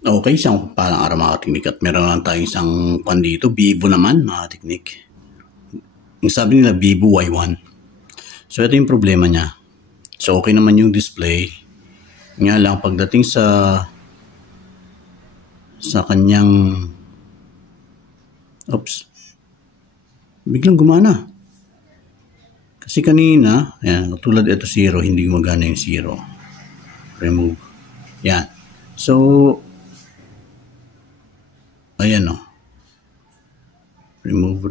Okay, isang palang araw mga teknik at meron lang tayong isang kwan dito, Vivo naman mga teknik. Yung sabi nila Vivo Y1. So ito yung problema niya. So okay naman yung display. Nga lang pagdating sa kanyang biglang gumana. Kasi kanina, ayan, tulad ito 0, hindi gumagana yung 0. Remove. Yan. So ayan o. Remove.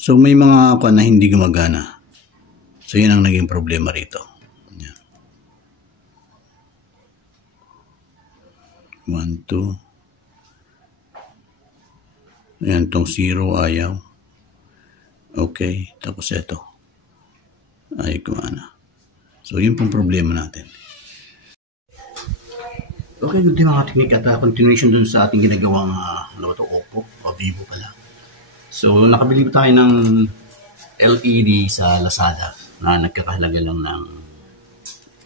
So may mga kwan na hindi gumagana. So yan ang naging problema rito. Yan. 1, 2. Ayan, tong 0 ayaw. Okay, tapos ito. Ay gumana. So yun pong problema natin. Okay, good day mga teknik at continuation dun sa ating ginagawang Oppo o Vivo pala. So nakabili tayo ng LED sa Lazada na nagkakahalaga lang ng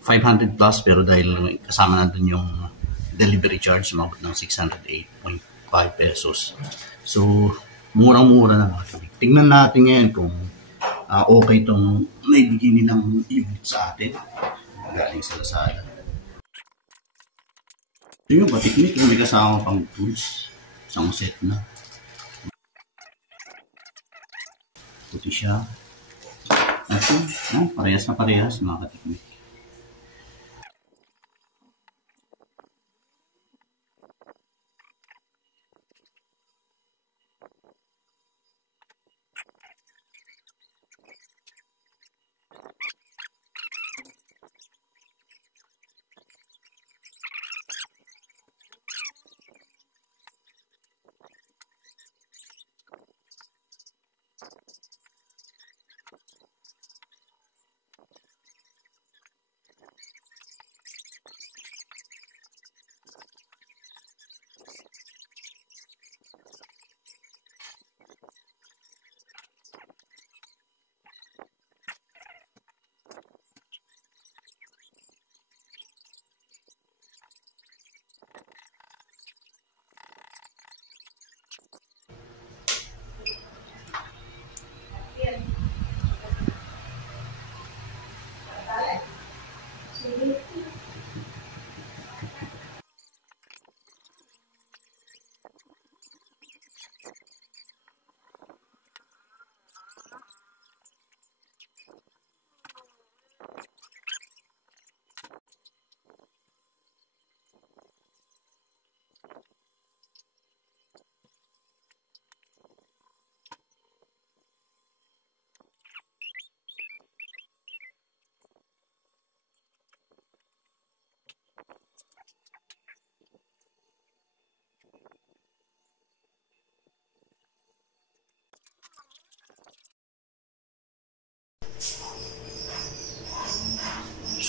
500 plus, pero dahil kasama na dun yung delivery charge, mga ng 608.5 pesos. So murang-mura na mga teknik. Tingnan natin ngayon kung okay itong naibigay nilang unit sa atin galing sa Lazada. Ito yung patiknik, may kasama pang tools. Isang set na. Puti siya. Ito, parehas na parehas mga katiknik.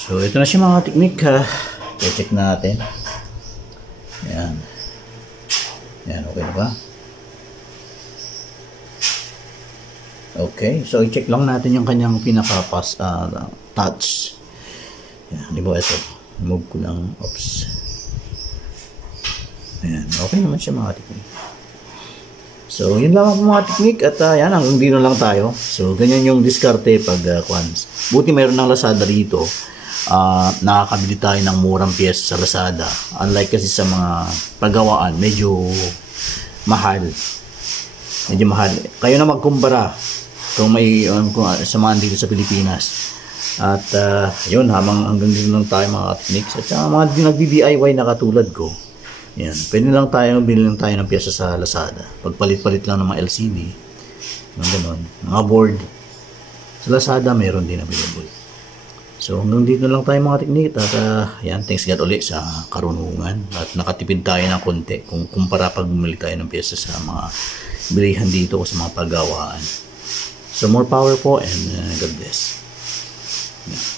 So ito na siya mga teknik. I-check natin. Yan. Yan, okay na ba? Okay, so i-check lang natin yung kanyang pinaka-touch. Yan, di ba ito? Move ko lang. Oops. Ayan, okay naman siya mga teknik. So yun lang mga teknik at yan, hanggang dito lang tayo. So ganyan yung diskarte pag buti mayroon ng Lazada rito. Nakakabili tayo ng murang piyesa sa Lazada, unlike kasi sa mga paggawaan medyo mahal, kayo na magkumpara kung may sa mga dito sa Pilipinas. At yun, hanggang dito lang tayo mga tekniks at mga nagdi-DIY na katulad ko. Yan, pwede lang tayo bilhin lang tayo ng piyesa sa Lazada, pagpalit-palit lang ng mga LCD, mga board sa Lazada meron din available. So hanggang dito lang tayo mga teknik at yan, thanks God ulit sa karunungan at nakatipid tayo ng konti kung kumpara pag bumili tayo ng pyesa sa mga bilihan dito o sa mga paggawaan. So more power po and God bless. Yeah.